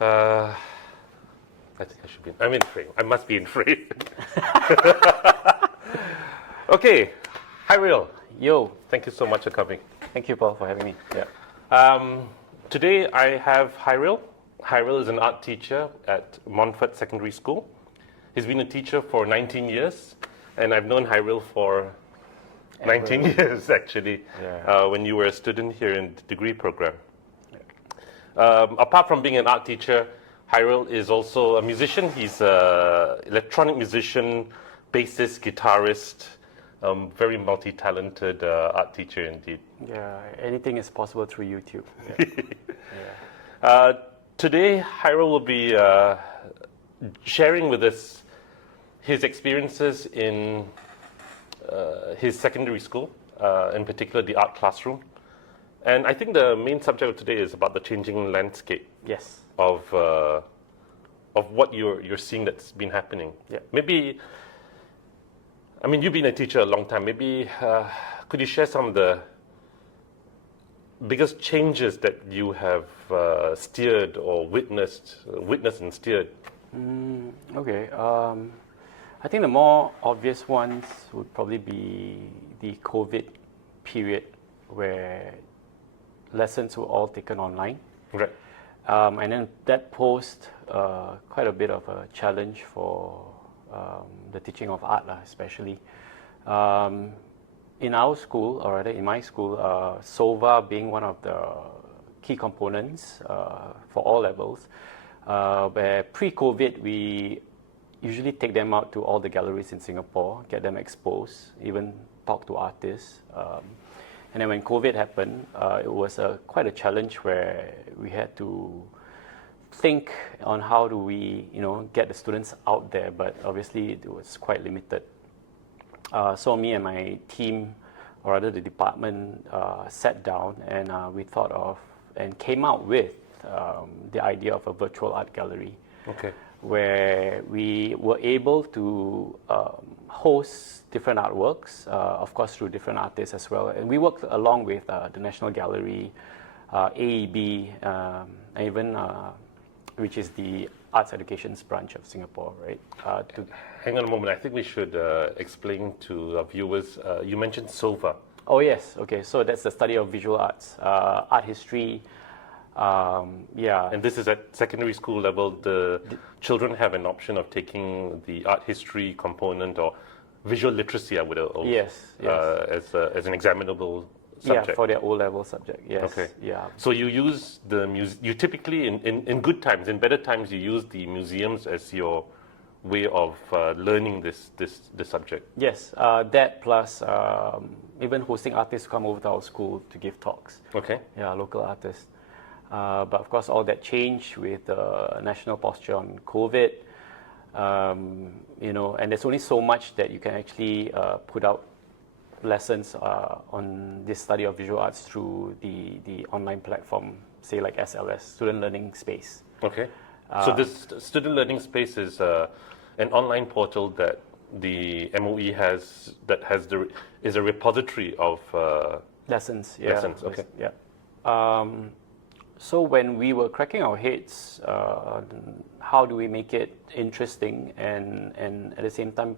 Uh, I think I should be. I'm in frame. I must be in frame. Okay, Khairyl. Yo, Thank you so much for coming. thank you, Paul, for having me. Yeah. Today I have Khairyl. Khairyl is an art teacher at Montfort Secondary School. He's been a teacher for 19 years, and I've known Khairyl for 19 years actually, Yeah. when you were a student here in the degree program. Apart from being an art teacher, Khairyl is also a musician. He's an electronic musician, bassist, guitarist, very multi-talented art teacher indeed. Yeah, anything is possible through YouTube. Today, Khairyl will be sharing with us his experiences in his secondary school, in particular the art classroom. And I think the main subject of today is about the changing landscape Yes. of what you're seeing that's been happening. Yeah. Maybe, I mean, you've been a teacher a long time. Maybe could you share some of the biggest changes that you have steered or witnessed and steered? Okay. I think the more obvious ones would probably be the COVID period where lessons were all taken online. Right. And then that posed quite a bit of a challenge for the teaching of art, especially. In our school, or rather in my school, SOVA being one of the key components for all levels, where pre-COVID we usually take them out to all the galleries in Singapore, get them exposed, even talk to artists. And then when COVID happened, it was quite a challenge where we had to think on how do we, get the students out there, but obviously it was quite limited. So me and my team, or rather the department, sat down and we thought of and came out with the idea of a virtual art gallery. Okay. Where we were able to host different artworks, of course through different artists as well. And we worked along with the National Gallery, AEB, and even which is the Arts Education's branch of Singapore, right? Hang on a moment. I think we should explain to our viewers. You mentioned SOVA. Oh yes, okay. So that's the study of visual arts, art history. Yeah. And this is at secondary school level. The children have an option of taking the art history component or visual literacy, I would also, Yes. as an examinable subject. Yeah, for their O-level subject, yes. Okay. Yeah. So you use you typically, in good times, in better times, you use the museums as your way of learning this subject. Yes, that plus even hosting artists come over to our school to give talks. Okay. Yeah, local artists. But of course, all that changed with the national posture on COVID. And there's only so much that you can actually put out lessons on this study of visual arts through the online platform, say like SLS, Student Learning Space. Okay. So this student learning space is an online portal that the MOE has is a repository of lessons. Yeah. lessons. Okay. Yeah. So when we were cracking our heads, how do we make it interesting and at the same time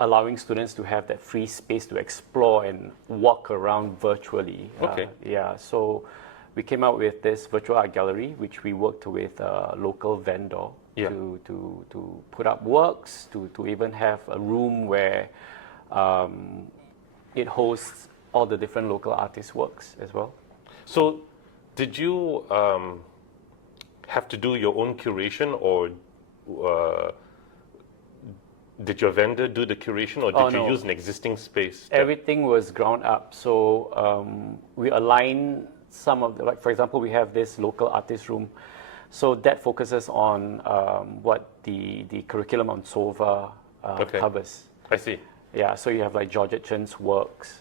allowing students to have that free space to explore and walk around virtually. Okay. So we came out with this virtual art gallery, which we worked with a local vendor to put up works, to even have a room where it hosts all the different local artists' works as well. So, did you have to do your own curation, or did your vendor do the curation, or did you use an existing space? Everything was ground up. So we align some of the, like for example, we have this local artist room. So that focuses on what the curriculum on SOVA covers. I see. Yeah, so you have like Georgette Chen's works,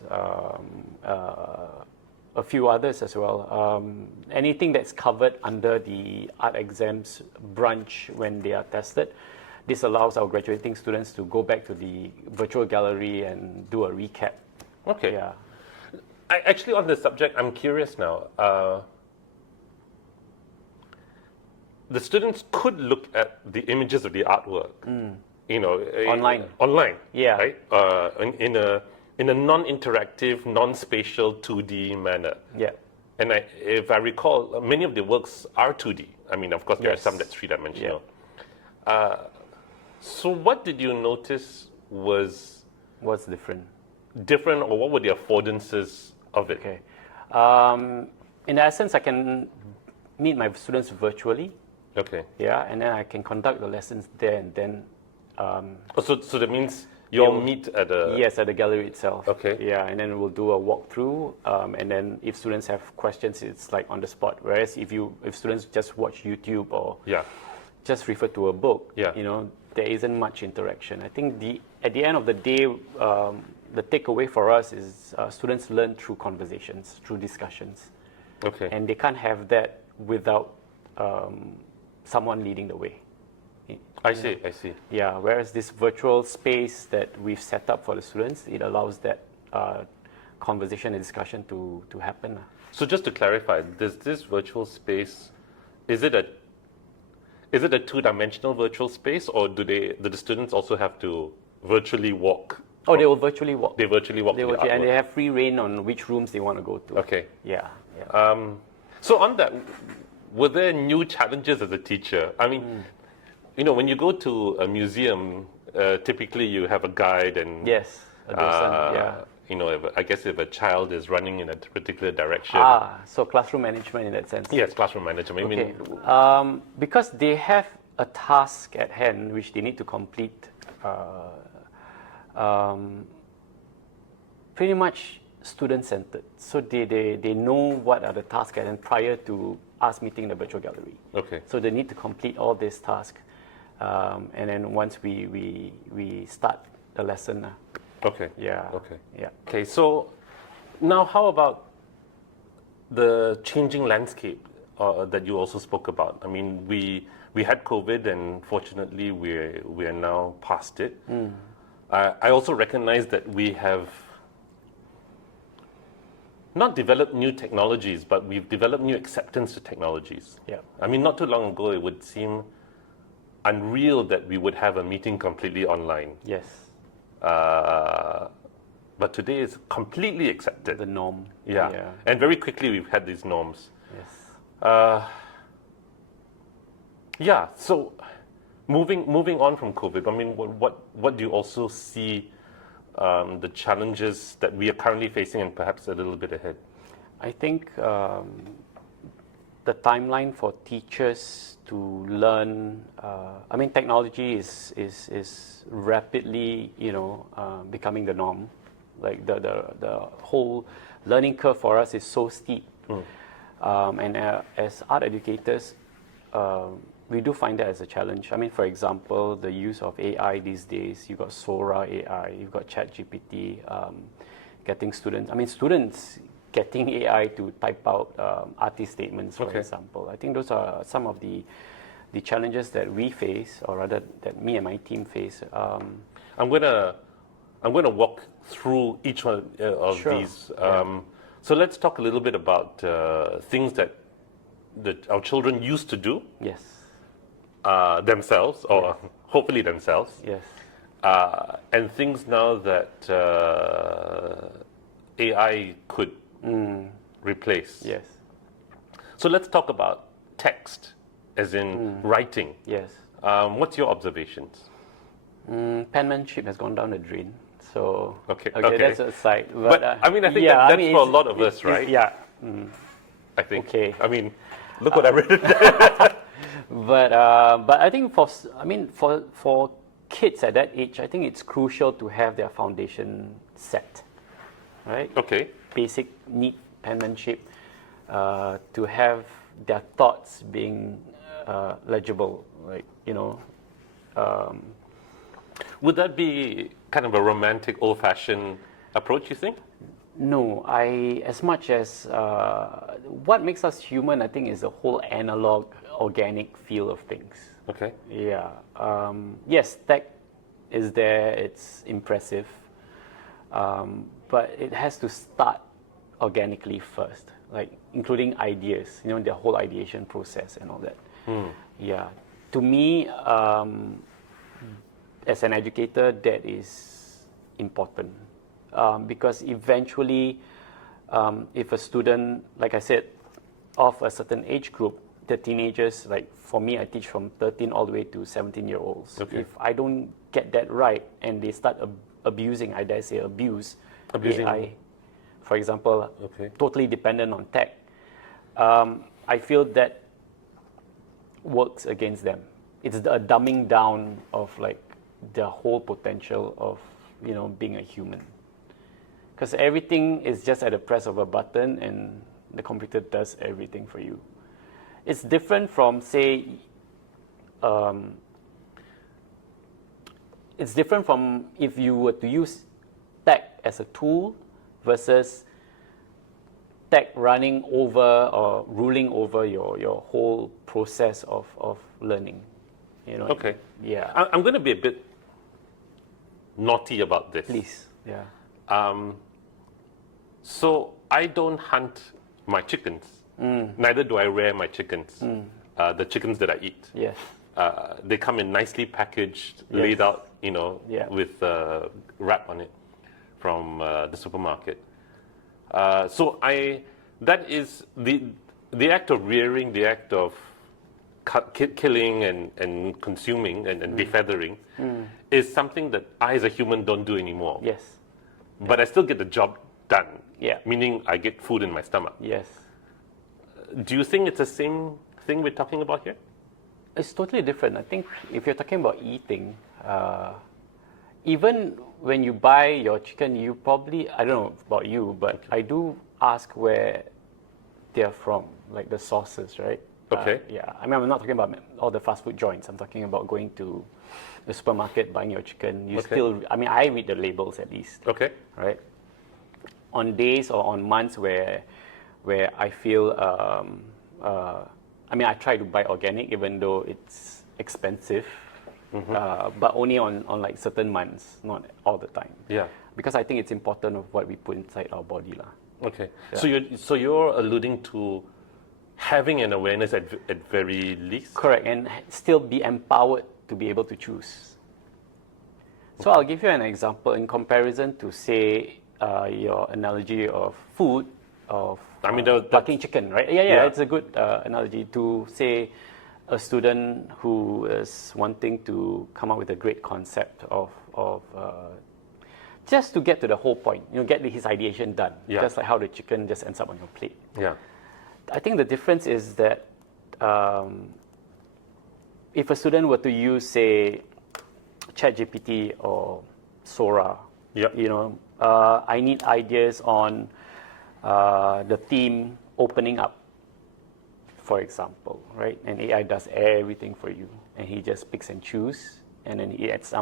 a few others as well. Anything that's covered under the art exams branch when they are tested, this allows our graduating students to go back to the virtual gallery and do a recap. Okay. Yeah. Actually, on this subject, I'm curious now. the students could look at the images of the artwork, you know, online, Yeah. right? In a non-interactive, non-spatial 2D manner. Yeah. And if I recall, many of the works are 2D. I mean, of course, there are Yes. some that's three-dimensional. So what did you notice was What's different? different, or what were the affordances of it? Okay. In essence, I can meet my students virtually. Okay. Yeah, and then I can conduct the lessons there and then. So that means you all meet at a... Yes, at the gallery itself. Okay. Yeah, and then we'll do a walkthrough, and then if students have questions, it's like on the spot. Whereas if students just watch YouTube or Yeah. just refer to a book, Yeah. you know, there isn't much interaction. I think at the end of the day, the takeaway for us is students learn through conversations, through discussions, Okay. and they can't have that without someone leading the way. I see. Yeah, whereas this virtual space that we've set up for the students, it allows that conversation and discussion to happen. So just to clarify, does this virtual space, is it a two-dimensional virtual space, or do the students also have to virtually walk? Oh, they will virtually walk. They virtually walk to the And they artwork. have free reign on which rooms they want to go to. Okay. Yeah. So on that, were there new challenges as a teacher? I mean, you know, when you go to a museum, typically you have a guide and Yes, a docent, yeah. you know, if a child is running in a particular direction. So classroom management in that sense. Yes, classroom management. I Okay. mean, Because they have a task at hand which they need to complete, pretty much student-centered. So they know what are the tasks at hand prior to us meeting the virtual gallery. okay. So they need to complete all these tasks. And then once we start the lesson. Okay. Yeah. Okay. Yeah. Okay, so now how about the changing landscape that you also spoke about? I mean, we had COVID, and fortunately we are now past it. I also recognize that we have not developed new technologies, but we've developed new acceptance to technologies. Yeah. I mean, not too long ago, it would seem unreal that we would have a meeting completely online. Yes. But today it's completely accepted. The norm. Yeah. And very quickly we've had these norms. Yes. Yeah. So moving on from COVID, I mean, what do you also see the challenges that we are currently facing, and perhaps a little bit ahead? I think the timeline for teachers to learn, I mean, technology is rapidly, becoming the norm. Like the whole learning curve for us is so steep. And as art educators, we do find that as a challenge. I mean, for example, the use of AI these days, you've got Sora AI, you've got ChatGPT, getting students getting AI to type out artist statements, for example. I think those are some of the challenges that we face, or rather that me and my team face. I'm gonna walk through each one of these. So let's talk a little bit about things that our children used to do. Yes. Themselves, or hopefully themselves. Yes. And things now that AI could replace. Yes. So let's talk about text, as in writing. Yes. What's your observations? Penmanship has gone down the drain. So Okay. that's a side. But I mean, I think that's for a lot of us, right? Yeah. I think. Okay. I mean, look what I read. But I think for kids at that age, I think it's crucial to have their foundation set, right? Okay. Basic, neat penmanship, to have their thoughts being legible, like Would that be kind of a romantic, old-fashioned approach, you think? No, as much as what makes us human, I think, is the whole analog, organic feel of things. Okay. Yeah. Yes, tech is there, it's impressive, but it has to start organically first, like including ideas, the whole ideation process and all that. Yeah. To me, as an educator, that is important because eventually, if a student, like I said, of a certain age group, the teenagers, like for me, I teach from 13 all the way to 17-year-olds. Okay. If I don't get that right and they start abusing, I dare say abusing AI, for example, totally dependent on tech, I feel that works against them. It's a dumbing down of like the whole potential of being a human. Because everything is just at the press of a button and the computer does everything for you. It's different from, say, it's different from if you were to use tech as a tool versus tech running over or ruling over your whole process of learning. Okay. Yeah. I'm going to be a bit naughty about this. Please. Yeah. So I don't hunt my chickens. Neither do I rear my chickens. The chickens that I eat. Yes. They come in nicely packaged, laid out, with wrap on it from the supermarket. So that is the act of rearing, the act of killing and consuming and defeathering is something that I as a human don't do anymore. Yes. But I still get the job done. Yeah. Meaning I get food in my stomach. Yes. Do you think it's the same thing we're talking about here? It's totally different. I think if you're talking about eating, even when you buy your chicken, you probably, I don't know about you, but I do ask where they're from, like the sources, right? Okay. Yeah. I mean, I'm not talking about all the fast food joints. I'm talking about going to the supermarket, buying your chicken. You still, I mean, I read the labels at least. Okay. Right? On days or on months where I feel, I mean, I try to buy organic even though it's expensive, but only on like certain months, not all the time. Yeah. Because I think it's important of what we put inside our body, lah. Okay. Yeah. So you're alluding to having an awareness at very least. Correct, and still be empowered to be able to choose. So I'll give you an example in comparison to, say, your analogy of food, of bucking chicken, right? Yeah, it's a good analogy to say a student who is wanting to come up with a great concept of just to get to the whole point, get his ideation done, just like how the chicken just ends up on your plate. Yeah. I think the difference is that if a student were to use, say, ChatGPT or Sora, I need ideas on the theme opening up, for example, right? And AI does everything for you, and he just picks and chooses, and then he ends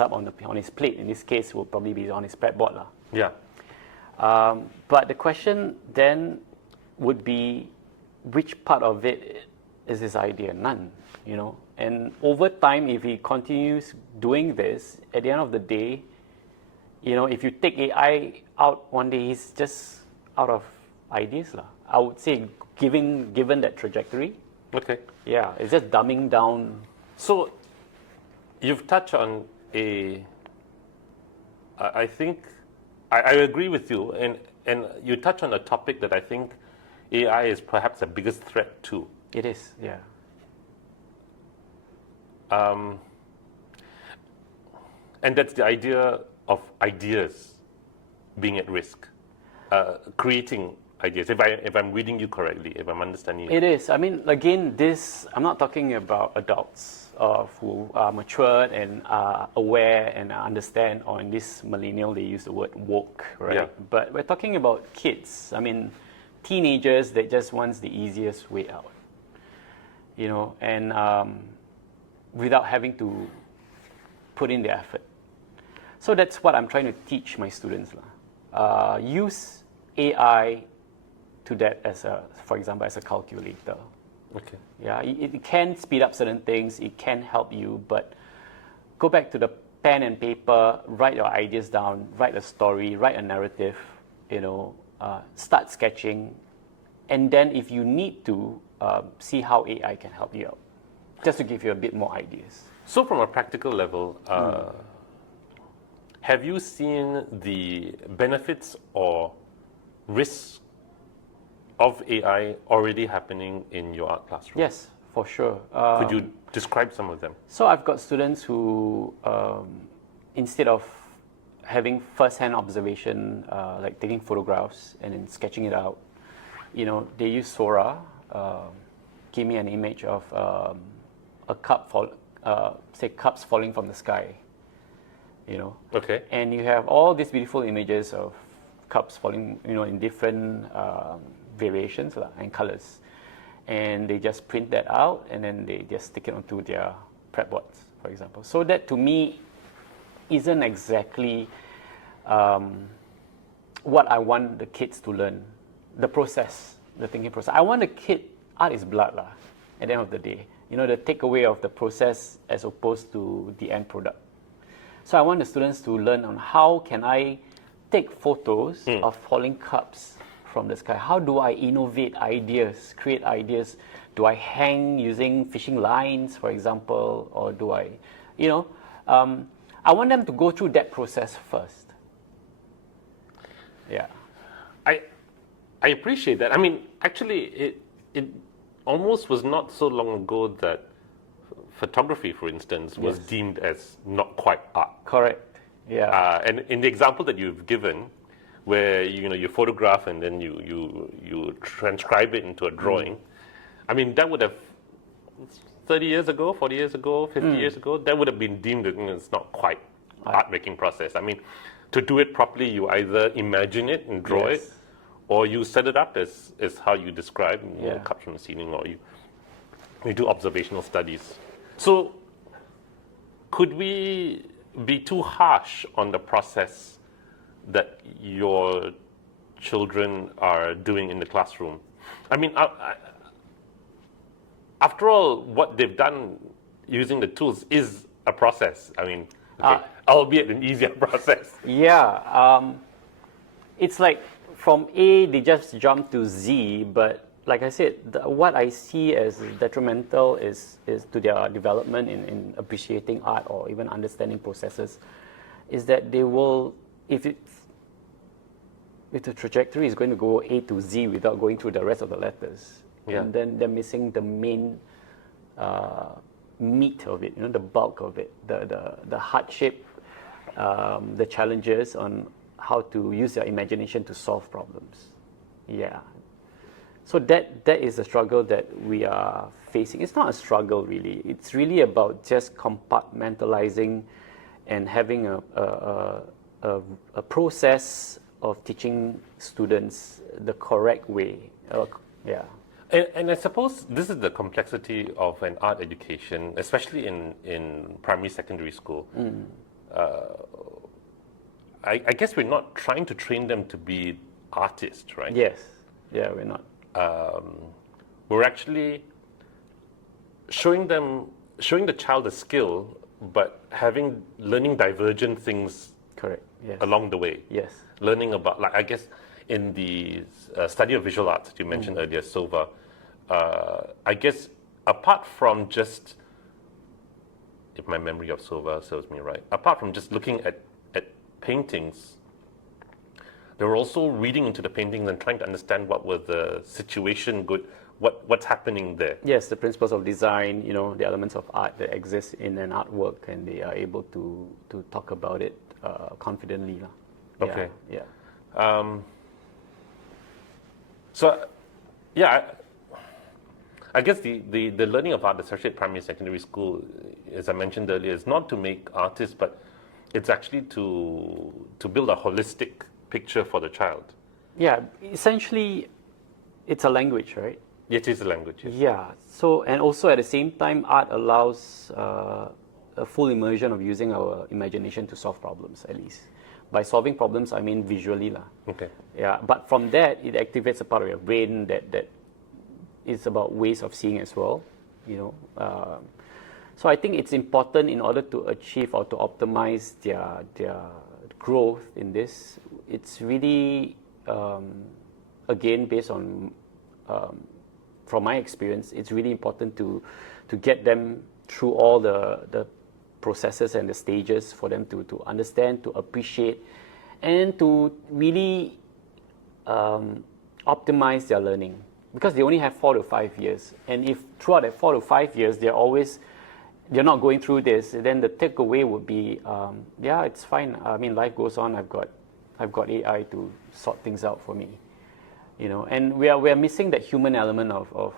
up on his plate. In this case, will probably be on his fretboard, lah. Yeah. But the question then would be, which part of it is his idea? None, And over time, if he continues doing this, at the end of the day, if you take AI out one day, he's just out of ideas, lah. I would say, given that trajectory. Okay. Yeah, it's just dumbing down. So, you've touched on I think I agree with you, and you touch on a topic that I think AI is perhaps the biggest threat to. It is, yeah. And that's the idea of ideas being at risk, creating ideas. If I'm reading you correctly, if I'm understanding you. It is. I mean, again, I'm not talking about adults who are matured and are aware and understand, or in this millennial, they use the word woke, right? Yeah. But we're talking about kids. I mean, teenagers that just wants the easiest way out, and without having to put in the effort. So that's what I'm trying to teach my students. Use AI to that for example, as a calculator. Okay. Yeah, it can speed up certain things, it can help you, but go back to the pen and paper, write your ideas down, write a story, write a narrative, start sketching, and then if you need to, see how AI can help you out. Just to give you a bit more ideas. So from a practical level, have you seen the benefits or risks of AI already happening in your art classroom? Yes, for sure. Could you describe some of them? So I've got students who, instead of having first-hand observation, like taking photographs and then sketching it out, they use Sora, give me an image of a cup, say cups falling from the sky, Okay. and you have all these beautiful images of cups falling, in different variations and colors, and they just print that out and then they just stick it onto their prep boards, for example. So that to me isn't exactly what I want the kids to learn, the process, the thinking process. I want the kid, art is blood lah, at the end of the day. The takeaway of the process as opposed to the end product. So I want the students to learn on how can I take photos of falling cups from the sky. How do I innovate ideas, create ideas? Do I hang using fishing lines, for example, or do I, I want them to go through that process first. Yeah. I appreciate that. I mean, actually, it almost was not so long ago that photography, for instance, was deemed as not quite art. Correct. Yeah. And in the example that you've given, where you photograph and then you transcribe it into a drawing, I mean that would have 30 years ago, 40 years ago, 50 years ago, that would have been deemed that it's not quite art making process. I mean, to do it properly, you either imagine it and draw it, or you set it up as how you describe, cups from the ceiling, or you do observational studies. So could we be too harsh on the process that your children are doing in the classroom? I mean, after all, what they've done using the tools is a process. I mean, albeit an easier process. Yeah. It's like from A, they just jump to Z, but like I said, what I see as detrimental is to their development in appreciating art or even understanding processes, is that they will, if the trajectory is going to go A to Z without going through the rest of the letters, and then they're missing the main meat of it, the bulk of it, the hardship, the challenges on how to use their imagination to solve problems. Yeah. So that is a struggle that we are facing. It's not a struggle really. It's really about just compartmentalizing and having a process of teaching students the correct way. And I suppose this is the complexity of an art education, especially in primary, secondary school. I guess we're not trying to train them to be artists, right? Yes. Yeah, we're not. We're actually showing the child a skill, but learning divergent things. Correct. Yes. Along the way. Yes. Learning about, like, I guess, in the study of visual arts that you mentioned earlier, SOVA, I guess, apart from just, if my memory of SOVA serves me right, apart from just looking at paintings, they were also reading into the paintings and trying to understand what was the situation, what's happening there. Yes, the principles of design, the elements of art that exist in an artwork, and they are able to talk about it confidently. Okay. Yeah. I guess the learning of art, especially at primary and secondary school, as I mentioned earlier, is not to make artists, but it's actually to build a holistic picture for the child. Yeah, essentially, it's a language, right? It is a language. Yes. Yeah. So, and also at the same time, art allows a full immersion of using our imagination to solve problems, at least. By solving problems, I mean visually lah. Okay. Yeah, but from that, it activates a part of your brain that is about ways of seeing as well, So I think it's important in order to achieve or to optimize their growth in this. It's really, again, based on from my experience, it's really important to get them through all the processes and the stages for them to understand, to appreciate, and to really optimize their learning, because they only have 4 to 5 years. And if throughout that 4 to 5 years they're not going through this, then the takeaway would be, yeah, it's fine. I mean, life goes on. I've got AI to sort things out for me, you know. And we are missing that human element of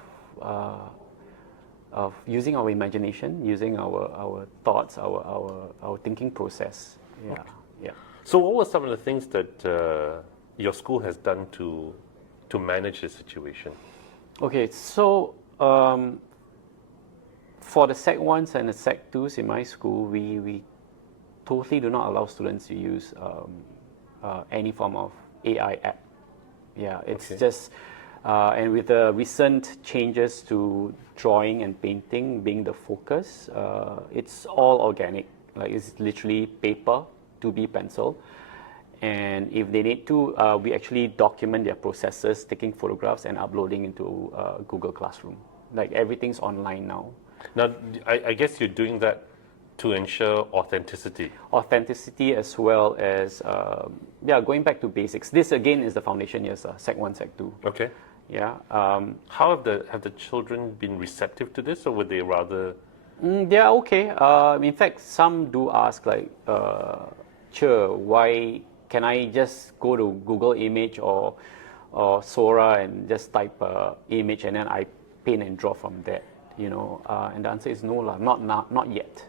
using our imagination, using our thoughts, our thinking process. Yeah, okay. yeah. So, what were some of the things that your school has done to manage the situation? Okay, so for the Sec 1s and the Sec 2s in my school, we totally do not allow students to use any form of AI app. Yeah, it's okay. just, and with the recent changes to drawing and painting being the focus, it's all organic. Like, it's literally paper, 2B pencil. And if they need to, we actually document their processes, taking photographs and uploading into Google Classroom. Like, everything's online now. Now, I guess you're doing that to ensure authenticity. Authenticity, as well as, going back to basics. This, again, is the foundation years, Sec 1, Sec 2. Okay. Yeah. How have the children been receptive to this, or would they rather? They're okay. In fact, some do ask, like, why can I just go to Google Image or Sora and just type image and then I paint and draw from that, you know? And the answer is no, not yet.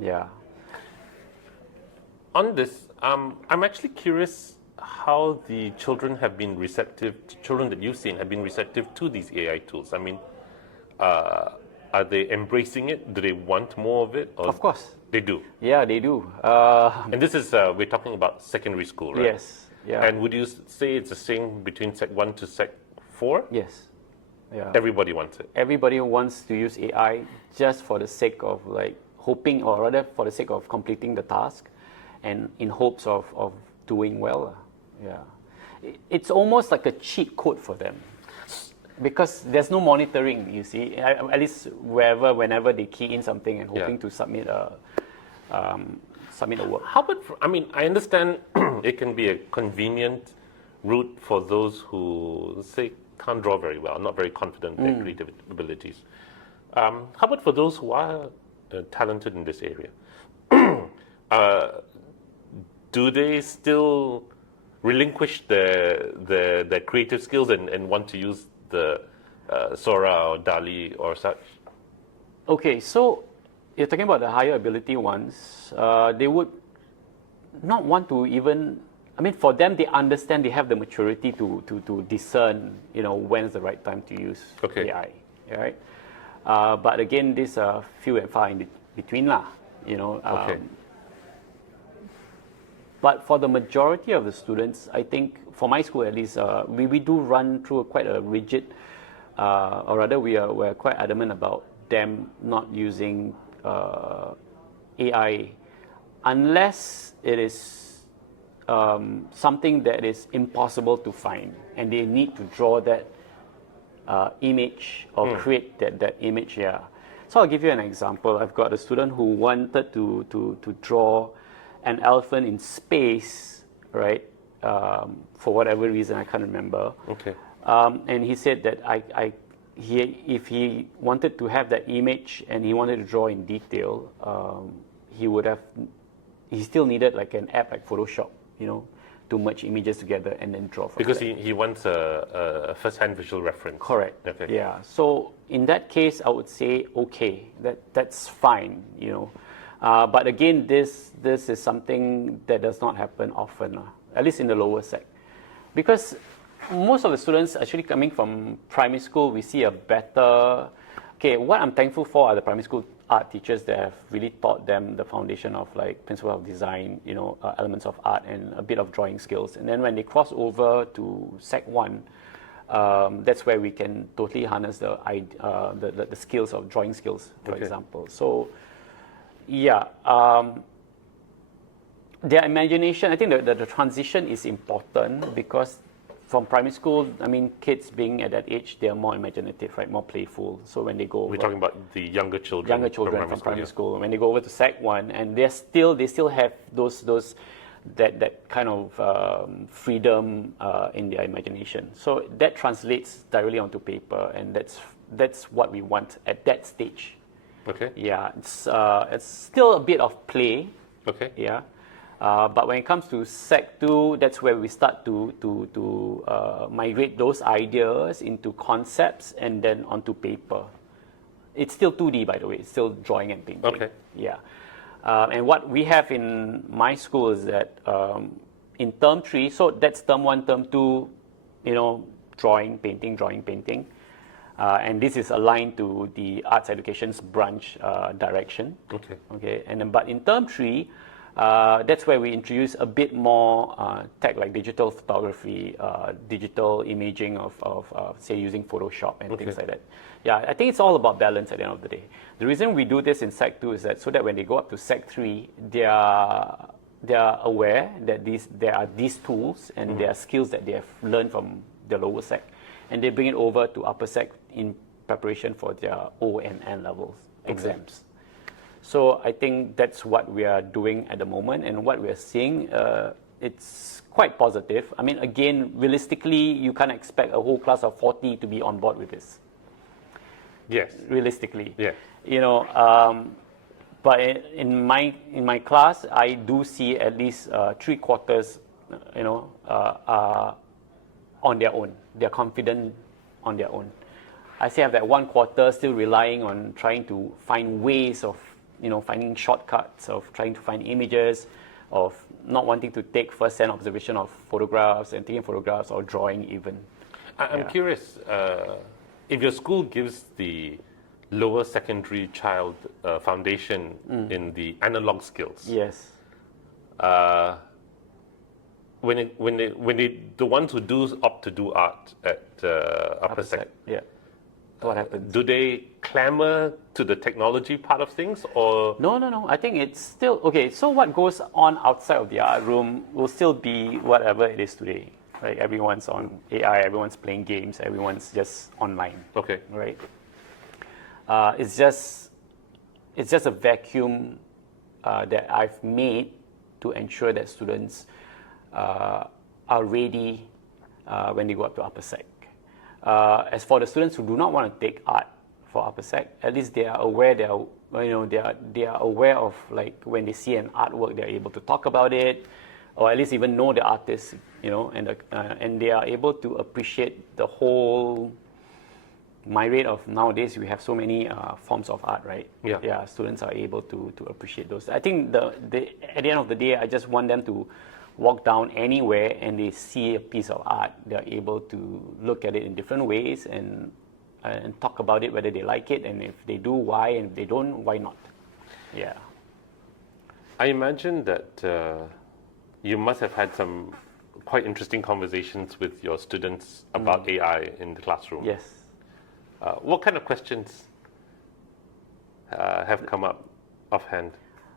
Yeah. On this, I'm actually curious how the children have been receptive. Children that you've seen have been receptive to these AI tools. I mean, are they embracing it? Do they want more of it? Or Of course. They do. Yeah, they do. And this is, we're talking about secondary school, right? Yes. Yeah. And would you say it's the same between Sec 1 to Sec 4? Yes. Yeah. Everybody wants it. Everybody wants to use AI just for the sake of, like, hoping, or rather for the sake of completing the task and in hopes of doing well. Yeah. It's almost like a cheat code for them, because there's no monitoring, you see, at least whenever they key in something and hoping to submit a work. How about, I mean, I understand it can be a convenient route for those who, say, can't draw very well, not very confident in their creative abilities. How about for those who are talented in this area? Do they still relinquish their creative skills and want to use the Sora or DALL-E or such? Okay, so you're talking about the higher ability ones. They would not want to even, I mean, for them, they understand, they have the maturity to discern, you know, when's the right time to use AI, right? But again, this few and far in between lah, you know. But for the majority of the students, I think, for my school at least, we do run through quite a rigid, or rather we're quite adamant about them not using AI unless it is something that is impossible to find and they need to draw that image or create that image. Yeah. So I'll give you an example. I've got a student who wanted to draw an elephant in space, right? For whatever reason, I can't remember. Okay. And he said that if he wanted to have that image and he wanted to draw in detail, he still needed like an app like Photoshop, you know, to merge images together and then draw from because that. he wants a first-hand visual reference. Correct. Okay. Yeah. So in that case, I would say, okay, that's fine, you know. But again, this is something that does not happen often, at least in the lower sec. Because most of the students actually coming from primary school, we see a better... Okay, what I'm thankful for are the primary school art teachers that have really taught them the foundation of like principle of design, you know, elements of art and a bit of drawing skills. And then when they cross over to Sec 1, that's where we can totally harness the skills of drawing skills, for example. So, yeah, their imagination, I think the transition is important because from primary school, I mean, kids being at that age, they are more imaginative, right? More playful. So when they go over, We're talking about the younger children. from primary school. When they go over to Sec 1, and they still have that kind of freedom in their imagination. So that translates directly onto paper, and that's what we want at that stage. Okay. Yeah, it's still a bit of play. Okay. Yeah. But when it comes to Sec 2, that's where we start to migrate those ideas into concepts and then onto paper. It's still 2D, by the way. It's still drawing and painting. Okay. Yeah. And what we have in my school is that in term 3, so that's term 1, term 2, drawing, painting. And this is aligned to the arts education's branch direction. Okay. Okay. But in term 3, that's where we introduce a bit more tech like digital photography, digital imaging of say using Photoshop and things like that. Yeah, I think it's all about balance at the end of the day. The reason we do this in Sec 2 is that so that when they go up to Sec 3, they are aware that there are these tools and there are skills that they have learned from the lower Sec, and they bring it over to upper Sec in preparation for their O and N levels exams. So I think that's what we are doing at the moment, and what we are seeing, it's quite positive. I mean, again, realistically, you can't expect a whole class of 40 to be on board with this. Yes. Realistically. Yes. But in my class, I do see at least 3/4, are on their own. They're confident on their own. I still have that 1/4 still relying on trying to find ways of finding shortcuts, of trying to find images, of not wanting to take first-hand observation of photographs and taking photographs or drawing even. I'm curious, if your school gives the lower secondary child foundation in the analog skills. Yes. The ones who do opt to do art at upper sec, yeah. What happens? Do they clamor to the technology part of things, or No. I think it's still okay. So what goes on outside of the art room will still be whatever it is today. Right? Everyone's on AI. Everyone's playing games. Everyone's just online. Okay. Right. It's just a vacuum that I've made to ensure that students are ready when they go up to upper sec. As for the students who do not want to take art for upper sec, at least they are aware. They are aware of, like, when they see an artwork, they are able to talk about it, or at least even know the artist, and they are able to appreciate the whole myriad of, nowadays we have so many forms of art, right? Yeah. Students are able to appreciate those. I think at the end of the day, I just want them to walk down anywhere and they see a piece of art, they're able to look at it in different ways and talk about it, whether they like it, and if they do, why, and if they don't, why not? Yeah. I imagine that you must have had some quite interesting conversations with your students about AI in the classroom. Yes. What kind of questions have come up offhand?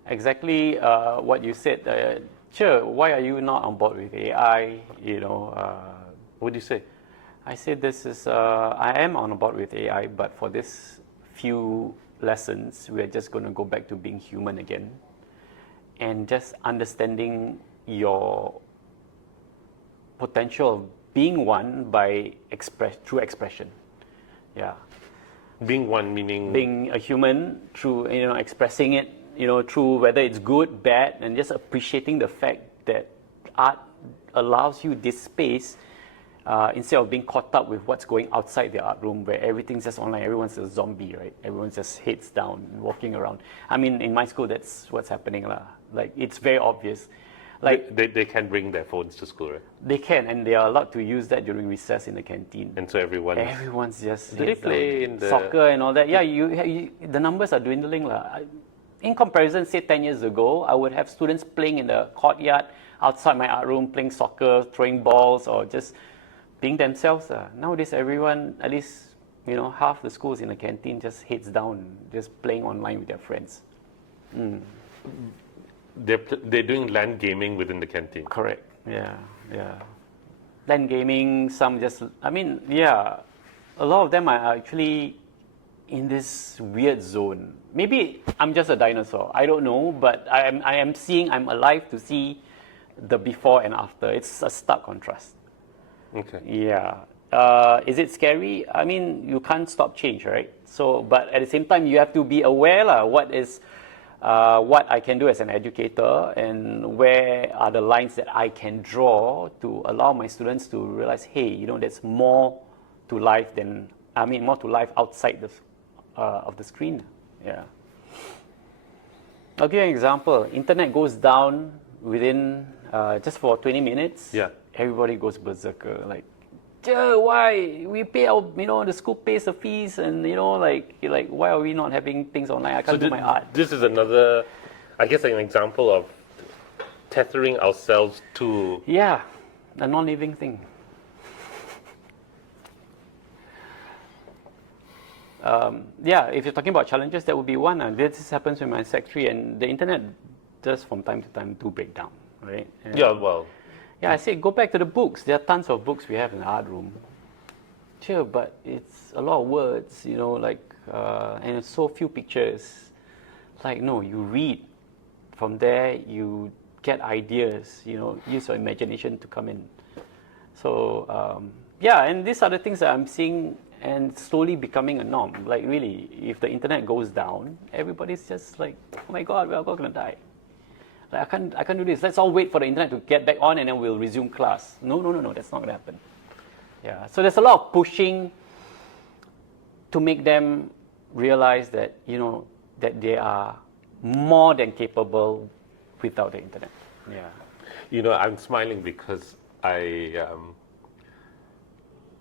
Exactly what you said. Sure, why are you not on board with AI? What do you say? I said I am on board with AI, but for this few lessons, we're just going to go back to being human again and just understanding your potential of being one by through expression. Yeah. Being one meaning? Being a human through, expressing it, through whether it's good, bad, and just appreciating the fact that art allows you this space instead of being caught up with what's going outside the art room where everything's just online. Everyone's a zombie, right? Everyone's just heads down, walking around. I mean, in my school, that's what's happening. Like, it's very obvious. Like, they can bring their phones to school, right? They can, and they are allowed to use that during recess in the canteen. And so everyone's just... Do they play in the... soccer and all that? Yeah, the numbers are dwindling. In comparison, say 10 years ago, I would have students playing in the courtyard, outside my art room, playing soccer, throwing balls, or just being themselves. Nowadays, everyone, at least, half the schools in the canteen just heads down, just playing online with their friends. They're doing LAN gaming within the canteen. Correct. Yeah. LAN gaming, some just, I mean, yeah, a lot of them are actually in this weird zone. Maybe I'm just a dinosaur, I don't know, but I'm alive to see the before and after. It's a stark contrast. Okay. Yeah. Is it scary? I mean, you can't stop change, right? So, but at the same time, you have to be aware what I can do as an educator, and where are the lines that I can draw to allow my students to realize, hey, there's more to life more to life outside of the screen. Yeah. I'll give you an example. Internet goes down within just for 20 minutes. Yeah. Everybody goes berserker. Like, why we pay our, the school pays the fees, and why are we not having things online? I can't do my art. This is another, I guess, an example of tethering ourselves to. Yeah, a non-living thing. If you're talking about challenges, that would be one. This happens with my secretary, and the internet does from time to time do break down, right? And I say go back to the books. There are tons of books we have in the art room. Sure, but it's a lot of words, and it's so few pictures. Like, no, you read. From there, you get ideas. Use your imagination to come in. So, and these are the things that I'm seeing and slowly becoming a norm. Like, really, if the internet goes down, everybody's just like, oh my God, we're all going to die. Like, I can't do this. Let's all wait for the internet to get back on, and then we'll resume class. No, that's not going to happen. Yeah. So there's a lot of pushing to make them realize that, that they are more than capable without the internet. Yeah. I'm smiling because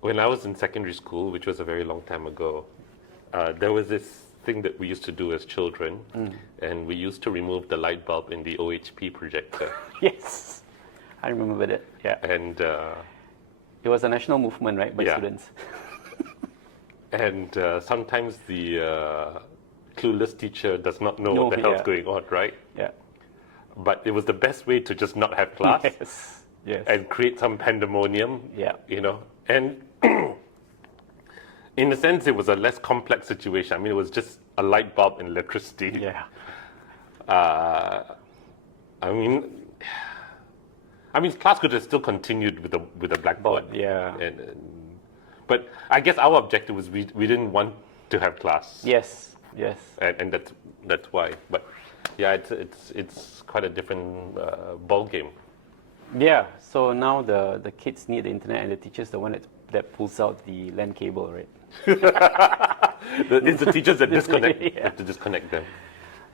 when I was in secondary school, which was a very long time ago, there was this thing that we used to do as children, and we used to remove the light bulb in the OHP projector. Yes, I remember that. Yeah, and it was a national movement, right, by students. And sometimes the clueless teacher does not know what the hell's going on, right? Yeah. But it was the best way to just not have class. Yes. And create some pandemonium. Yeah. And in a sense, it was a less complex situation. I mean, it was just a light bulb and electricity. Yeah. I mean, class could have still continued with a blackboard. Yeah. But I guess our objective was we didn't want to have class. Yes. And that's why. But yeah, it's quite a different ball game. Yeah. So now the kids need the internet, and the teacher's the one that pulls out the LAN cable, right? It's the teachers that disconnect. Yeah. Have to disconnect them.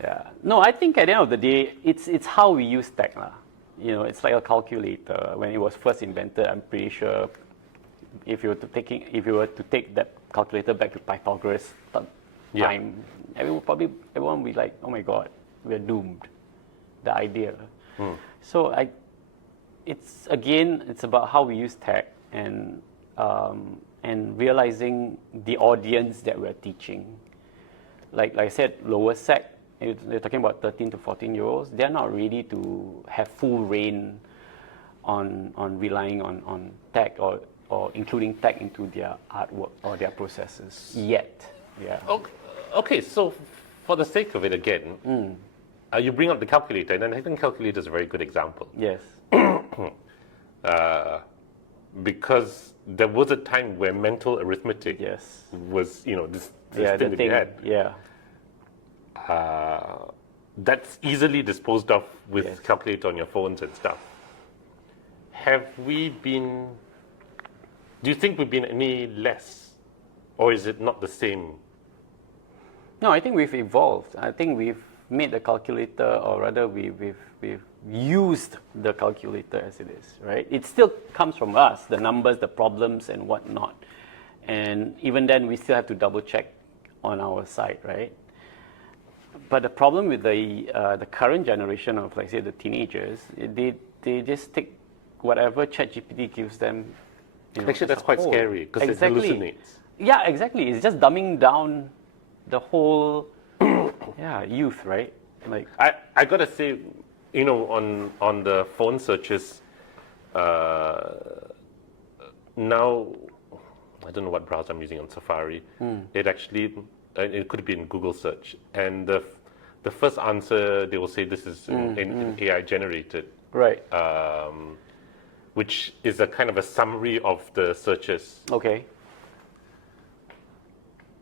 Yeah. No, I think at the end of the day, it's how we use tech, lah. It's like a calculator. When it was first invented, I'm pretty sure if you were to take that calculator back to Pythagoras time, everyone would be like, oh my God, we're doomed. The idea. So it's about how we use tech and realizing the audience that we're teaching. Like I said, lower sec, they're talking about 13 to 14-year-olds. They're not ready to have full reign on relying on tech or including tech into their artwork or their processes yet. Yeah. Okay. So for the sake of it again, you bring up the calculator, and I think calculator is a very good example. Yes. Because there was a time where mental arithmetic was, this thing that we had. Yeah. That's easily disposed of with calculator on your phones and stuff. Do you think we've been any less, or is it not the same? No, I think we've evolved. I think we've made the calculator, or rather we've used the calculator as it is, right? It still comes from us, the numbers, the problems, and whatnot. And even then, we still have to double check on our side, right? But the problem with the current generation of, like, say, the teenagers, they just take whatever ChatGPT gives them. Actually, that's quite scary because it hallucinates. Yeah, exactly. It's just dumbing down the whole youth, right? Like, I gotta say, on the phone searches, now, I don't know what browser I'm using on Safari. It actually, it could be in Google search. And the first answer, they will say this is in AI generated. Right. Which is a kind of a summary of the searches. Okay.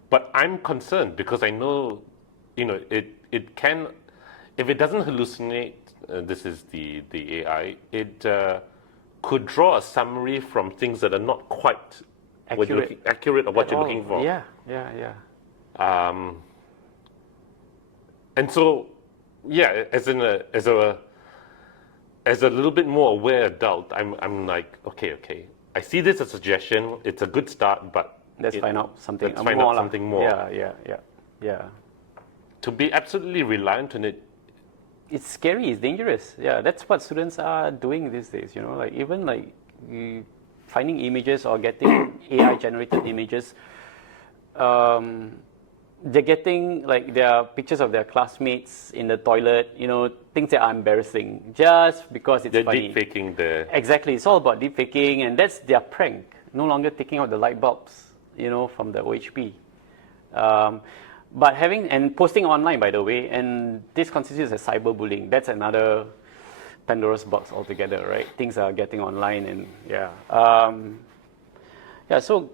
But I'm concerned because I know, it can, if it doesn't hallucinate, this is the AI, it could draw a summary from things that are not quite accurate of what you're looking for. Yeah. And so, yeah, as a little bit more aware adult, I'm like, okay, I see this as a suggestion. It's a good start, but let's find out something let's find out something more. Yeah. To be absolutely reliant on it, it's scary. It's dangerous. Yeah, that's what students are doing these days. Like even like finding images or getting AI generated images. They're getting like their pictures of their classmates in the toilet, things that are embarrassing just because it's they're funny. deep faking the. Exactly, it's all about deep faking, and that's their prank. No longer taking out the light bulbs, from the OHP. But having and posting online, by the way, and this constitutes as cyberbullying. That's another Pandora's box altogether, right? Things are getting online, and So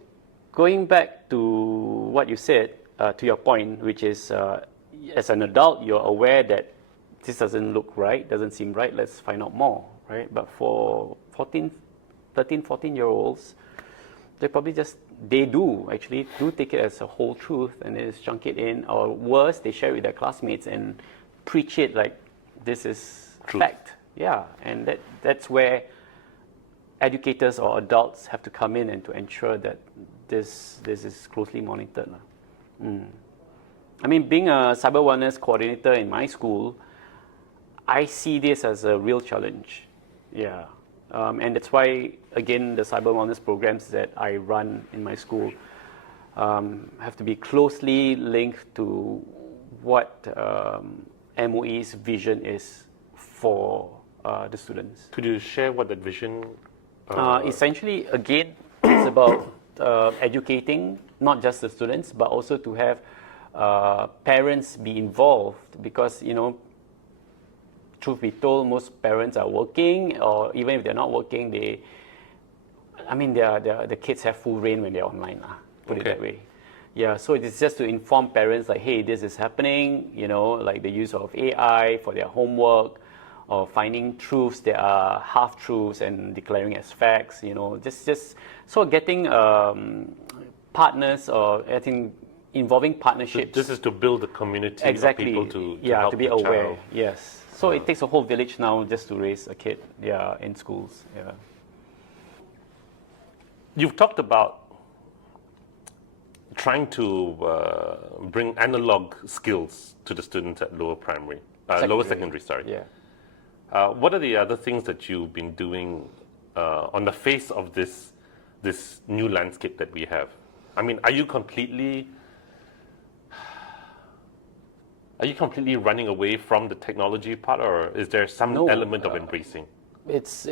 going back to what you said. To your point, which is as an adult, you're aware that this doesn't look right, doesn't seem right, let's find out more, right? But for 13, 14-year-olds, they do take it as a whole truth and they just chunk it in, or worse, they share it with their classmates and preach it like this is truth. Fact. Yeah, and that's where educators or adults have to come in and to ensure that this is closely monitored. I mean, being a cyber wellness coordinator in my school, I see this as a real challenge. Yeah. And that's why, again, the cyber wellness programs that I run in my school have to be closely linked to what MOE's vision is for the students. Could you share what that vision? Essentially, again, it's about educating not just the students, but also to have parents be involved, because truth be told, most parents are working, or even if they're not working, the kids have full reign when they're online. Put it that way. Yeah, so it's just to inform parents like, hey, this is happening. Like the use of AI for their homework, or finding truths that are half truths and declaring as facts. Just so getting partners, or I think involving partnerships. This is to build a community of people to help to be the aware. child. Yes. So it takes a whole village now just to raise a kid. Yeah, in schools. Yeah. You've talked about trying to bring analog skills to the students at lower secondary. Yeah. What are the other things that you've been doing on the face of this new landscape that we have? I mean, are you completely running away from the technology part, or is there some element of embracing? It's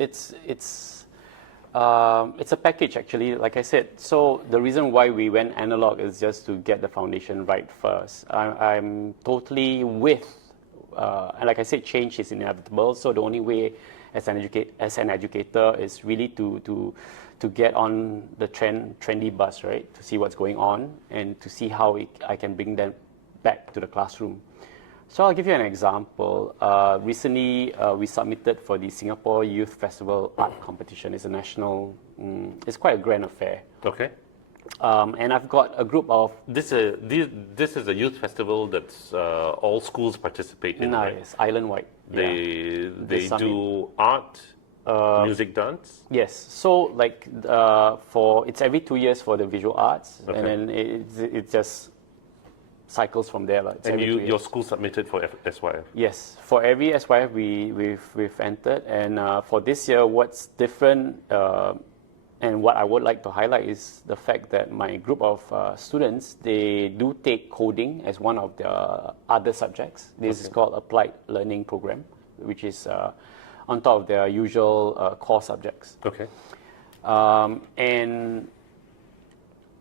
a package, actually. Like I said, so the reason why we went analog is just to get the foundation right first. I'm totally with, and like I said, change is inevitable. So the only way as an educator is really to get on the trendy bus, right? To see what's going on and to see how I can bring them back to the classroom. So I'll give you an example. Recently, we submitted for the Singapore Youth Festival Art Competition. It's a national, it's quite a grand affair. Okay. And I've got a group of... This is a youth festival that's all schools participate in, right? Yes, island-wide. They do art, music, dance? Yes. So like it's every 2 years for the visual arts, Okay. and then it just cycles from there. And your school submitted for SYF? Yes. For every SYF we've entered, and for this year, what's different and what I would like to highlight is the fact that my group of students, they do take coding as one of the other subjects. This is called Applied Learning Program, which is on top of their usual core subjects. Okay. And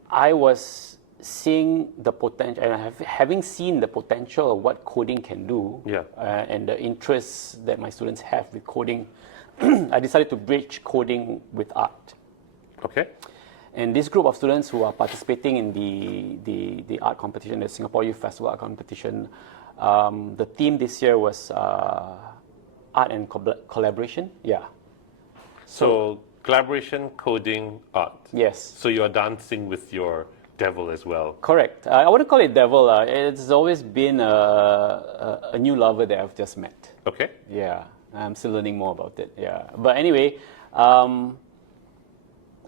I was seeing the potential, and having seen the potential of what coding can do, and the interests that my students have with coding, I decided to bridge coding with art. Okay. And this group of students who are participating in the art competition, the Singapore Youth Festival Art Competition, the theme this year was art and collaboration. Yeah. So collaboration, coding, art. Yes. So you're dancing with your devil as well. Correct. I wouldn't call it devil. It's always been a new lover that I've just met. Okay. Yeah. I'm still learning more about it. Yeah. But anyway,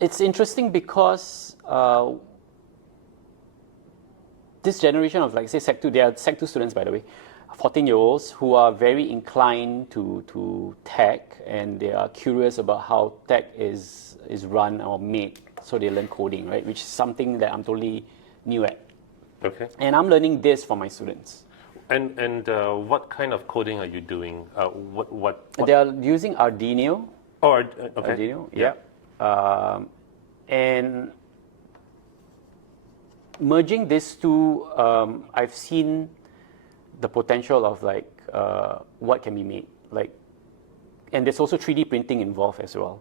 it's interesting because this generation of, like, say, Sec 2, they are Sec 2 students, by the way, 14-year-olds who are very inclined to tech, and they are curious about how tech is run or made, so they learn coding, right? Which is something that I'm totally new at. Okay. And I'm learning this for my students. And what kind of coding are you doing? What? They are using Arduino. Oh, okay. Arduino, yeah. And merging these two, I've seen the potential of, like, what can be made. Like, and there's also 3D printing involved as well.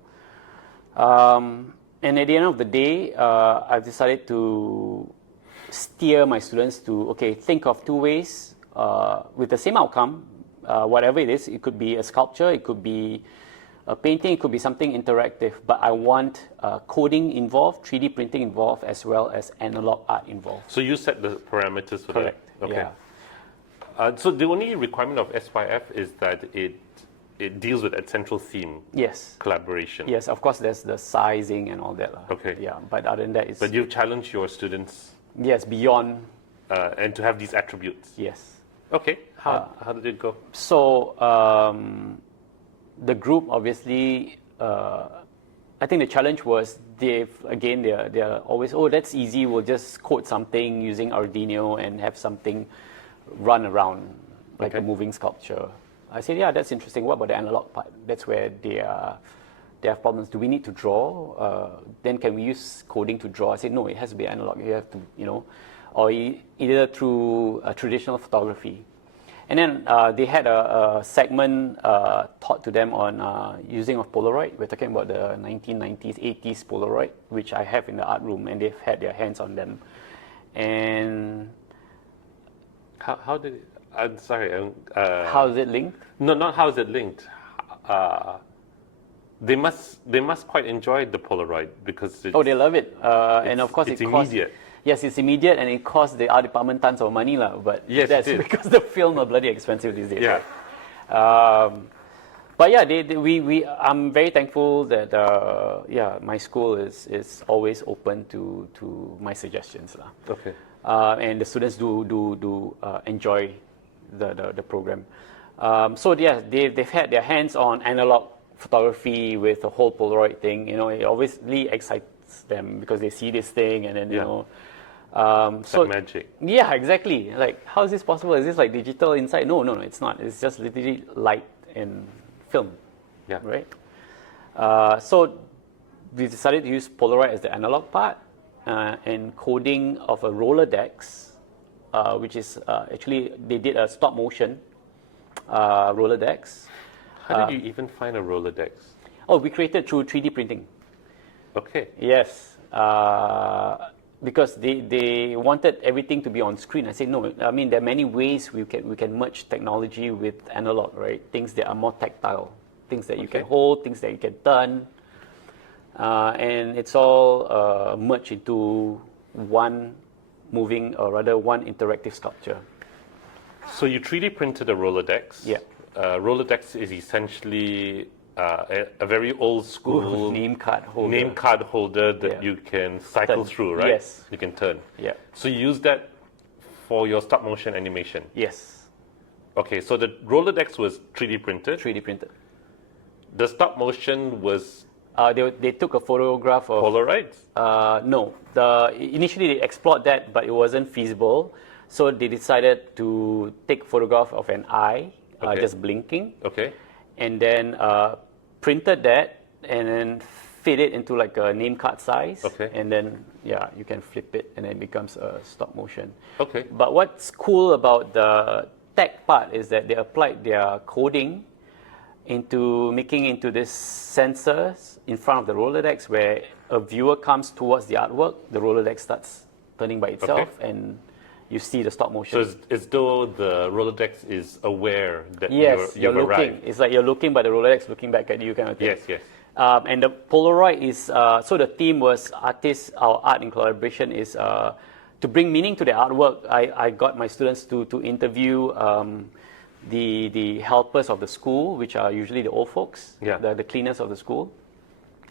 And at the end of the day, I've decided to steer my students to, okay, think of two ways with the same outcome, whatever it is. It could be a sculpture, it could be a painting, it could be something interactive, but I want coding involved, 3D printing involved, as well as analog art involved. So you set the parameters for Correct. that? Okay. Yeah. So the only requirement of SYF is that it deals with that central theme. Yes. Collaboration. Yes, of course, there's the sizing and all that. Okay. Yeah, but other than that, it's... But you've challenged your students. Yes, beyond... and to have these attributes. Yes. Okay. How did it go? So, the group, obviously, I think the challenge was they're always, oh, that's easy, we'll just code something using Arduino and have something run around like a moving sculpture. I said, yeah, that's interesting. What about the analog part? That's where they have problems. Do we need to draw? Then can we use coding to draw? I said, no, it has to be analog. You have to, or either through traditional photography. And then they had a segment taught to them on using of Polaroid. We're talking about the 1990s, 80s Polaroid, which I have in the art room, and they've had their hands on them. And how did it? I'm sorry. how is it linked? No, not how is it linked. They must quite enjoy the Polaroid because they love it, and of course it's it costs, immediate. Yes, it's immediate, and it costs the art department tons of money, but yes, that's because the film are bloody expensive these days. Yeah. Right? But yeah, I'm very thankful that my school is always open to my suggestions, Okay. and the students do enjoy the program. So yeah, they've had their hands on analog photography with the whole Polaroid thing. It obviously excites them because they see this thing, and then so like magic. Yeah, exactly. Like, how is this possible? Is this like digital inside? No, it's not. It's just literally light and film. Yeah. Right. So we decided to use Polaroid as the analog part, and coding of a Rolodex, which is actually they did a stop motion Rolodex. How did you even find a Rolodex? Oh, we created through 3D printing. Okay. Yes. Because they wanted everything to be on screen. I said, no, I mean, there are many ways we can merge technology with analog, right? Things that are more tactile, things that you can hold, things that you can turn. And it's all merged into one interactive sculpture. So you 3D printed a Rolodex. Yeah. Rolodex is essentially a very old school name card holder that you can cycle through, right? Yes. You can turn. Yeah. So you use that for your stop motion animation. Yes. Okay, so the Rolodex was 3D printed. 3D printed. The stop motion was they took a photograph of Polaroid? No. Initially they explored that, but it wasn't feasible. So they decided to take a photograph of an eye just blinking. Okay. And then printed that and then fit it into like a name card size. Okay. And then, yeah, you can flip it and it becomes a stop motion. Okay. But what's cool about the tech part is that they applied their coding into making into this sensors in front of the Rolodex, where a viewer comes towards the artwork, the Rolodex starts turning by itself, and you see the stop motion. So it's as though the Rolodex is aware that Yes, you've looking. arrived. It's like you're looking, but the Rolodex looking back at you, kind of thing. Yes, yes. And the Polaroid is, so the theme was our art in collaboration is to bring meaning to the artwork. I got my students to interview the helpers of the school, which are usually the old folks, the cleaners of the school,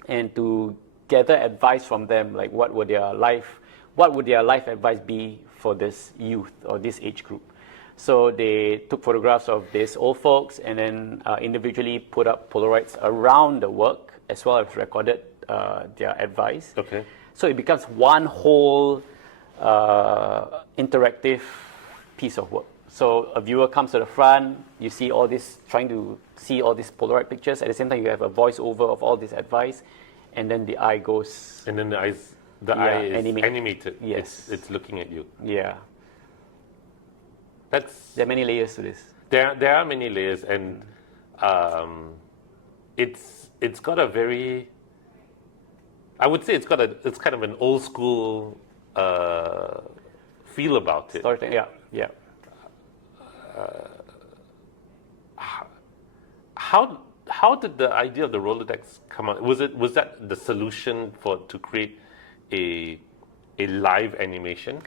and to gather advice from them, like what would their life advice be for this youth or this age group. So they took photographs of these old folks and then individually put up Polaroids around the work, as well as recorded their advice. Okay. So it becomes one whole interactive piece of work. So a viewer comes to the front, you see all this, trying to see all these Polaroid pictures. At the same time, you have a voiceover of all this advice, and then the eye goes. And then the eye is animated. Yes. It's looking at you. Yeah. There are many layers to this. There are many layers, and it's got a very, I would say it's kind of an old school feel about it. Storytelling, yeah. How did the idea of the Rolodex come out? Was that the solution to create a live animation?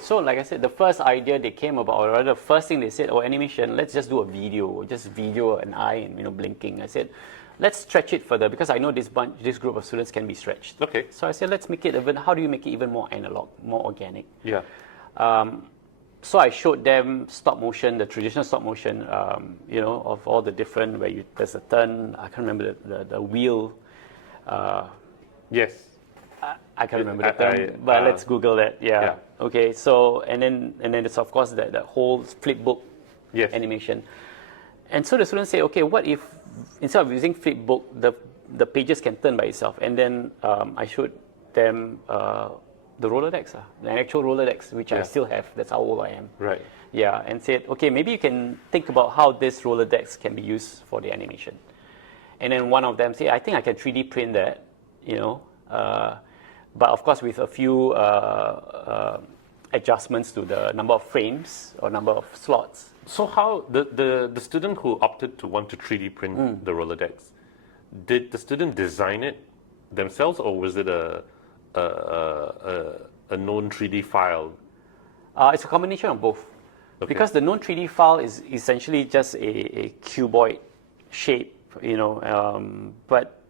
So like I said, the first idea they came about, or rather the first thing they said, animation, let's just do a video, just video an eye and blinking. I said, let's stretch it further, because I know this group of students can be stretched. Okay. So I said, let's make it how do you make it even more analog, more organic? Yeah. So I showed them stop motion, the traditional stop motion, of all the different, there's a turn, I can't remember the wheel. Yes. I can't remember the term, but let's Google that. Yeah. Okay. So and then it's of course that whole flipbook animation. And so the students say, okay, what if instead of using flipbook, the pages can turn by itself? And then I showed them the Rolodex, the actual Rolodex, which I still have. That's how old I am. Right. Yeah, and said, okay, maybe you can think about how this Rolodex can be used for the animation. And then one of them said, I think I can 3D print that, but of course with a few adjustments to the number of frames or number of slots. So how the student who opted to want to 3D print the Rolodex, did the student design it themselves, or was it a known 3D file? It's a combination of both. Okay. Because the known 3D file is essentially just a cuboid shape, but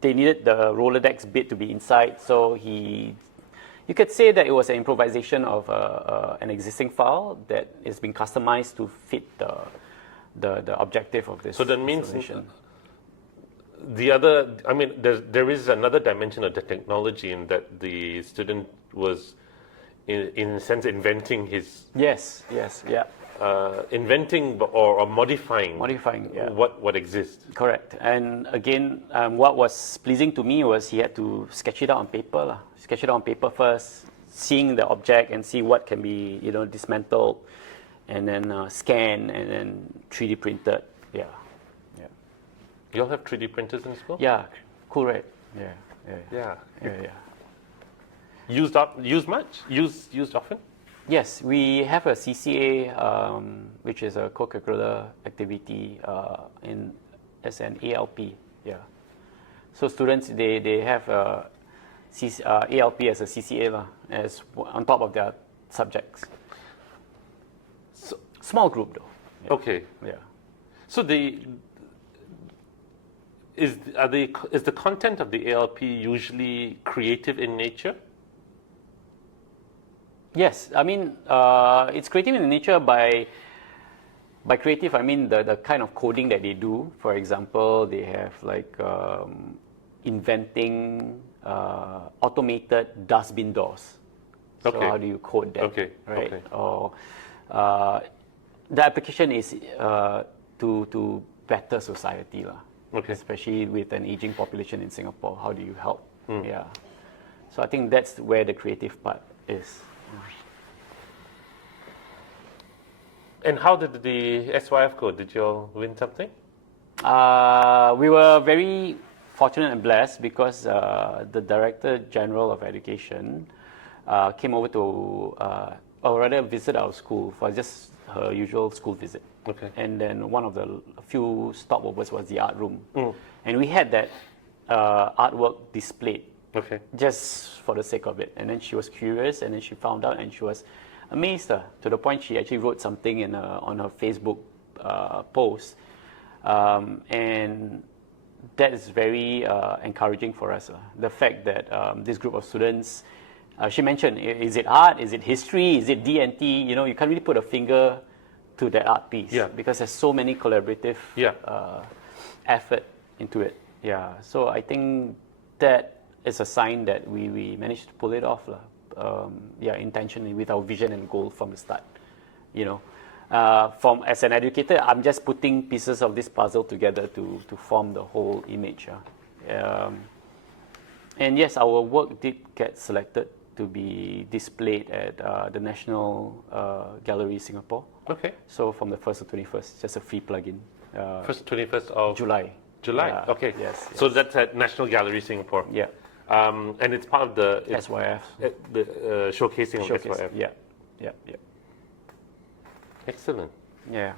they needed the Rolodex bit to be inside, so you could say that it was an improvisation of an existing file that is being customized to fit the objective of this. So that means there is another dimension of the technology in that the student was, in a sense, inventing his. Yes. Yeah. Inventing or modifying. Yeah. What exists. Correct. And again, what was pleasing to me was he had to sketch it out on paper. Sketch it out on paper first, seeing the object and see what can be dismantled, and then scan and then 3D printed. Yeah. You all have 3D printers in school? Yeah. Cool, right? Yeah. Yeah. Used much? Used often? Yes, we have a CCA, which is a co-curricular activity as an ALP. Yeah. So students, they have ALP as a CCA as on top of their subjects. So, small group though. Yeah. Okay. Yeah. So is the content of the ALP usually creative in nature? Yes, I mean it's creative in nature by creative. I mean the kind of coding that they do. For example, they have like inventing automated dustbin doors. So how do you code that? Okay. Right. Okay. Or the application is to better society lah. Okay. especially with an aging population in Singapore. How do you help? Yeah. So I think that's where the creative part is. And how did the SYF go? Did you all win something? We were very fortunate and blessed because the Director General of Education came over to, or rather visit our school for just her usual school visit. Okay. And then one of the few stopovers was the art room. And we had that artwork displayed Okay. just for the sake of it. And then she was curious, and then she found out, and she was amazed to the point she actually wrote something in on her Facebook post. And that is very encouraging for us. The fact that this group of students, she mentioned, is it art, is it history, is it D&T? You know, you can't really put a finger to that art piece because there's so many collaborative effort into it. Yeah, so I think that is a sign that we managed to pull it off, intentionally with our vision and goal from the start. You know, as an educator, I'm just putting pieces of this puzzle together to form the whole image. And yes, our work did get selected to be displayed at the National Gallery Singapore. Okay. So from the 1st to 21st, just a free plug-in. 1st to 21st of July. July. Yeah. Okay. Yes. So that's at National Gallery Singapore. Yeah. And it's part of the SYF. the showcasing of SYF. Yeah. Excellent. Yeah.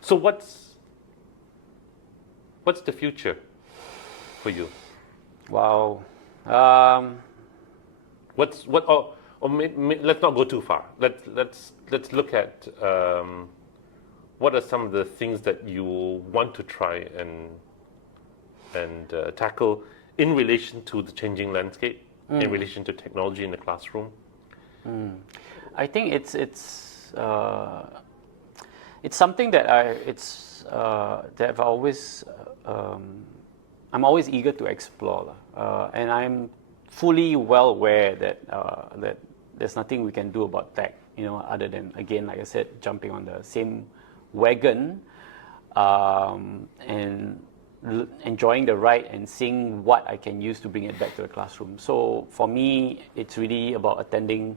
So what's the future for you? Wow. Let's not go too far. Let's look at what are some of the things that you want to try and tackle in relation to the changing landscape, in relation to technology in the classroom. I think it's something that I've always I'm always eager to explore, and I'm fully well aware that there's nothing we can do about tech, you know, other than, again, like I said, jumping on the same wagon and enjoying the ride and seeing what I can use to bring it back to the classroom. So for me, it's really about attending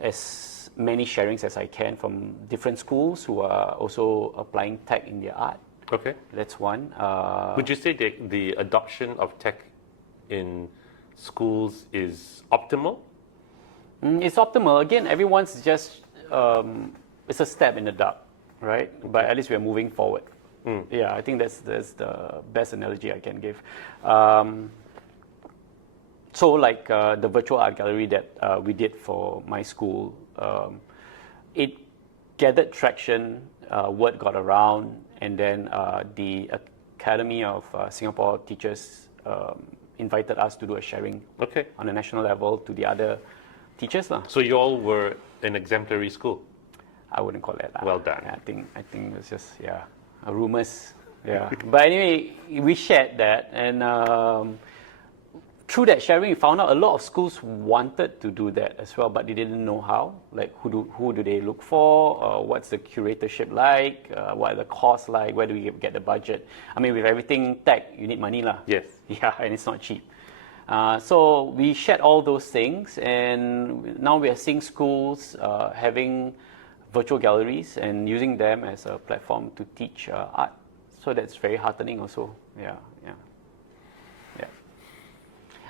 as many sharings as I can from different schools who are also applying tech in their art. Okay. That's one. Would you say the adoption of tech in schools is optimal? It's optimal. Again, everyone's just, it's a step in the dark, right? Okay. But at least we're moving forward. Yeah, I think that's the best analogy I can give. So like the virtual art gallery that we did for my school, it gathered traction, word got around, and then the Academy of Singapore Teachers invited us to do a sharing on a national level to the other teachers. So you all were an exemplary school? I wouldn't call it that. Well done. I think it's just, rumors. Yeah. But anyway, we shared that, and through that sharing, we found out a lot of schools wanted to do that as well, but they didn't know how. Like, who do they look for? What's the curatorship like? What are the costs like? Where do we get the budget? I mean, with everything tech, you need money, lah. Yes. Yeah, and it's not cheap. So we shared all those things, and now we are seeing schools having virtual galleries and using them as a platform to teach art. So that's very heartening also. Yeah.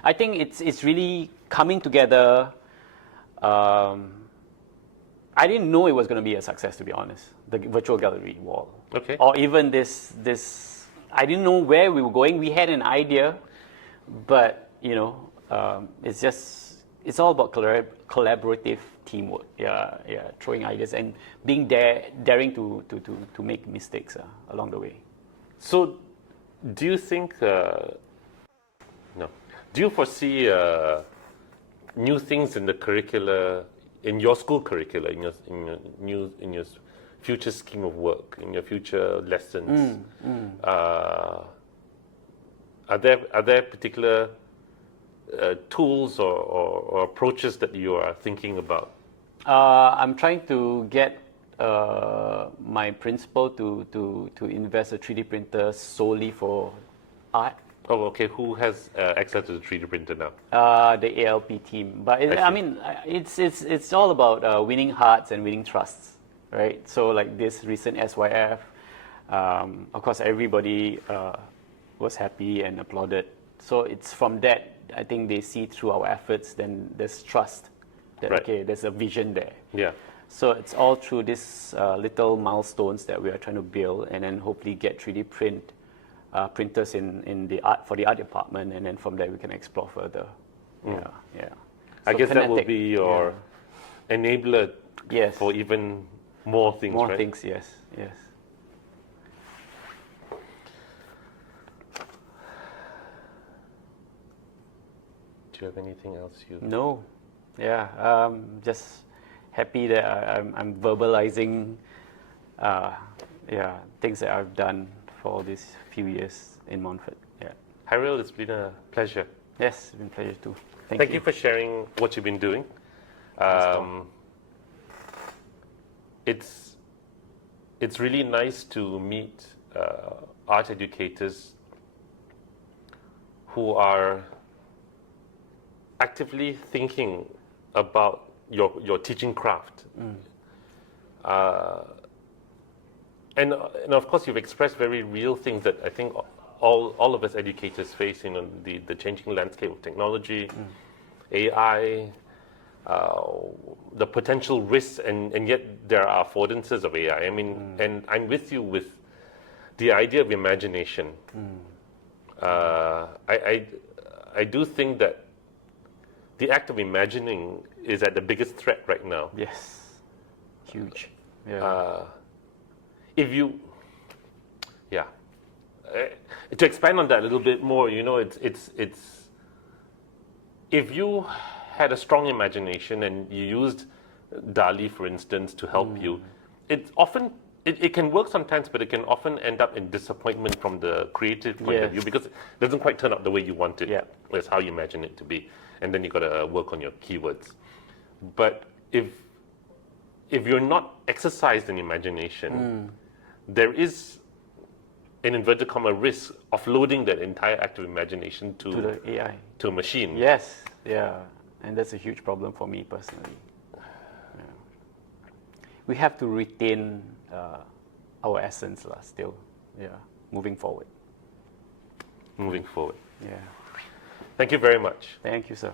I think it's really coming together. I didn't know it was going to be a success, to be honest, the virtual gallery wall. Okay. Or even this, I didn't know where we were going. We had an idea, but, it's all about collaborative teamwork. Yeah, throwing ideas and being daring to make mistakes along the way. So, do you think? Do you foresee new things in the curricula, in your school curricula, in your future scheme of work, in your future lessons? Are there particular tools or approaches that you are thinking about? I'm trying to get my principal to invest a 3D printer solely for art. Oh, okay. Who has access to the 3D printer now? The ALP team. But I I see. mean, it's all about winning hearts and winning trusts, right? So like this recent SYF, of course, everybody was happy and applauded. So it's from that, I think they see through our efforts, then there's trust that, Right. okay, there's a vision there. Yeah. So it's all through these little milestones that we are trying to build, and then hopefully get 3D printers in the art for the art department, and then from there we can explore further. Yeah, yeah. I So guess that will kinetic, be your enabler Yes. for even more things, More right? things, yes, yes. Do you have anything else you? No, yeah, just happy that I'm verbalizing, things that I've done for all these few years in Montfort. Yeah. Khairyl, it's been a pleasure. Yes, it's been a pleasure too. Thank you for sharing what you've been doing. It's really nice to meet art educators who are actively thinking about your teaching craft. And of course, you've expressed very real things that I think all of us educators face, the changing landscape of technology, AI, the potential risks, and yet there are affordances of AI. I mean, and I'm with you with the idea of imagination. I do think that the act of imagining is at the biggest threat right now. Yes, huge. Yeah. To expand on that a little bit more, it's if you had a strong imagination and you used DALI, for instance, to help you, it can work sometimes, but it can often end up in disappointment from the creative point of view, because it doesn't quite turn out the way you want it. Yeah. That's how you imagine it to be, and then you got to work on your keywords. But if you're not exercised in imagination, there is, in inverted comma, risk of loading that entire act of imagination to the AI. to a machine. Yes, yeah, and that's a huge problem for me personally. Yeah. We have to retain our essence still, moving forward. Moving forward. Yeah. Thank you very much. Thank you, sir.